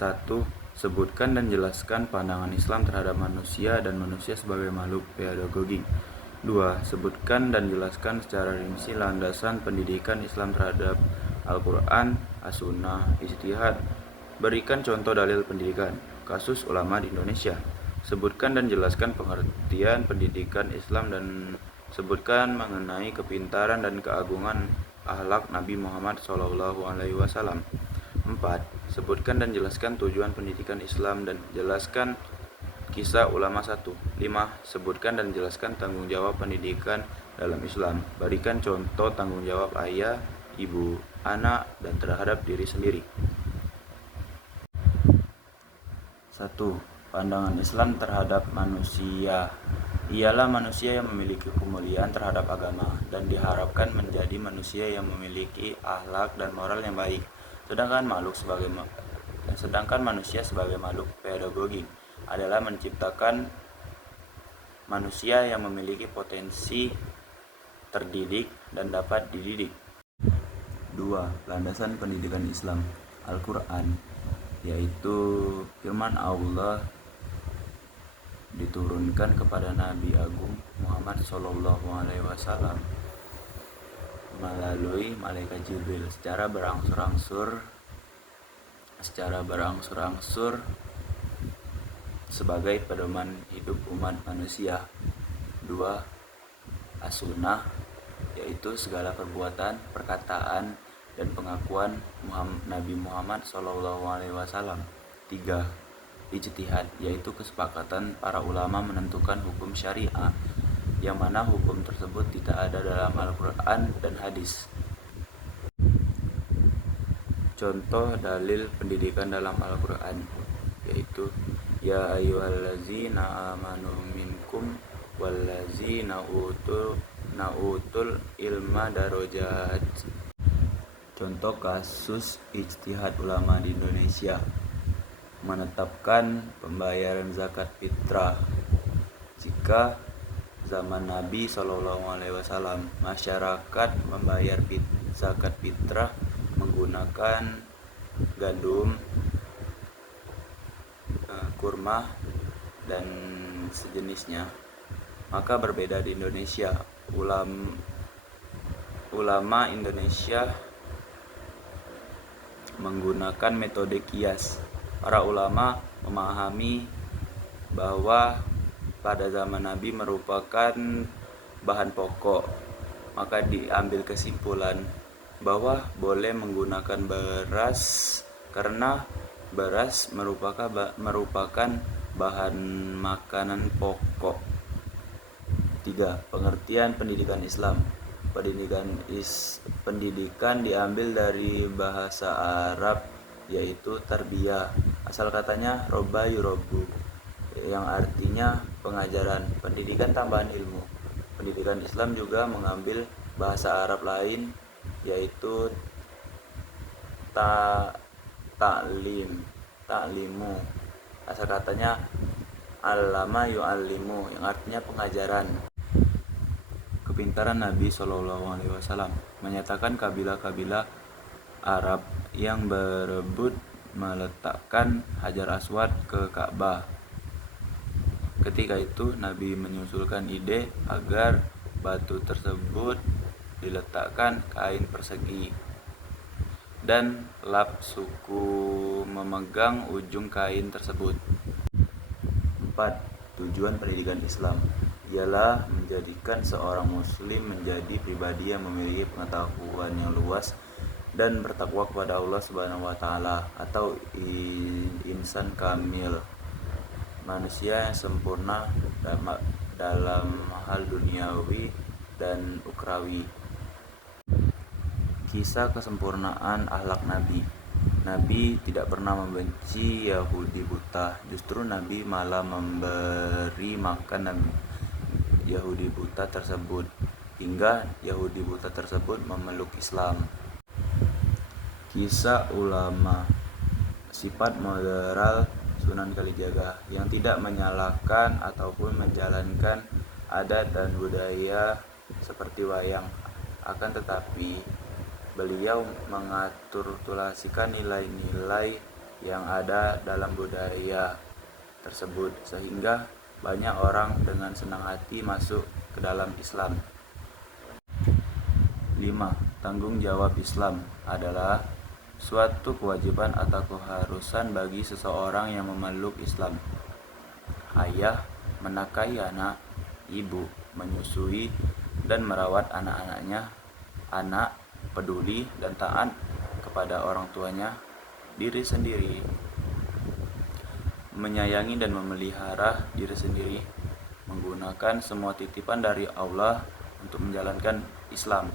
1. Sebutkan dan jelaskan pandangan Islam terhadap manusia dan manusia sebagai makhluk pedagogik. 2. Sebutkan dan jelaskan secara rinci landasan pendidikan Islam terhadap Al-Quran, As-Sunnah, Ijtihad. Berikan contoh dalil pendidikan. Kasus ulama di Indonesia. Sebutkan dan jelaskan pengertian pendidikan Islam dan sebutkan mengenai kepintaran dan keagungan akhlak Nabi Muhammad SAW. 4. Sebutkan dan jelaskan tujuan pendidikan Islam dan jelaskan kisah ulama 1. 5. Sebutkan dan jelaskan tanggung jawab pendidikan dalam Islam. Berikan contoh tanggung jawab ayah, ibu, anak, dan terhadap diri sendiri. 1. Pandangan Islam terhadap manusia. Ialah manusia yang memiliki kemuliaan terhadap agama dan diharapkan menjadi manusia yang memiliki akhlak dan moral yang baik. Sedangkan manusia sebagai makhluk pedagogik adalah menciptakan manusia yang memiliki potensi terdidik dan dapat dididik. 2. Landasan pendidikan Islam. Al-Quran, yaitu firman Allah diturunkan kepada Nabi Agung Muhammad SAW melalui malaikat Jibril secara berangsur-angsur sebagai pedoman hidup umat manusia. 2. As-Sunnah, yaitu segala perbuatan, perkataan, dan pengakuan Nabi Muhammad SAW. 3. Ijtihad, yaitu kesepakatan para ulama menentukan hukum syariah, yang mana hukum tersebut tidak ada dalam Al-Quran dan hadis. Contoh dalil pendidikan dalam Al-Quran yaitu ya ayyuhallazina amanu minkum wallazina utul ilma darajat. Contoh kasus ijtihad ulama di Indonesia: menetapkan pembayaran zakat fitrah. Jika zaman Nabi SAW masyarakat membayar zakat fitrah menggunakan gandum, kurma, dan sejenisnya, maka berbeda di Indonesia. Ulama Indonesia menggunakan metode kias. Para ulama memahami bahwa pada zaman Nabi merupakan bahan pokok, maka diambil kesimpulan bahwa boleh menggunakan beras karena beras merupakan bahan makanan pokok. 3. Pengertian pendidikan Islam. Pendidikan diambil dari bahasa Arab yaitu tarbiyah. Asal katanya robba yurobbu, yang artinya pengajaran, pendidikan tambahan ilmu. Pendidikan Islam juga mengambil bahasa Arab lain yaitu ta'limu. Asal katanya allama yu'allimu, yang artinya pengajaran. Kepintaran Nabi SAW menyatakan kabilah-kabilah Arab yang berebut meletakkan Hajar Aswad ke Ka'bah. Ketika itu Nabi menyusulkan ide agar batu tersebut diletakkan kain persegi dan lap suku memegang ujung kain tersebut. 4. Tujuan pendidikan Islam ialah menjadikan seorang muslim menjadi pribadi yang memiliki pengetahuan yang luas dan bertakwa kepada Allah Subhanahu wa taala, atau insan kamil, manusia yang sempurna dalam hal duniawi dan ukrawi. Kisah kesempurnaan akhlak Nabi. Nabi tidak pernah membenci Yahudi buta, justru Nabi malah memberi makan Yahudi buta tersebut hingga Yahudi buta tersebut memeluk Islam. Kisah ulama. Sifat moral Sunan Kalijaga yang tidak menyalahkan ataupun menjalankan adat dan budaya seperti wayang, akan tetapi beliau mengaturulasikan nilai-nilai yang ada dalam budaya tersebut, sehingga banyak orang dengan senang hati masuk ke dalam Islam. 5. Tanggung jawab Islam adalah suatu kewajiban atau keharusan bagi seseorang yang memeluk Islam. Ayah menafkahi anak, ibu menyusui dan merawat anak-anaknya, anak peduli dan taat kepada orang tuanya, diri sendiri menyayangi dan memelihara diri sendiri, menggunakan semua titipan dari Allah untuk menjalankan Islam.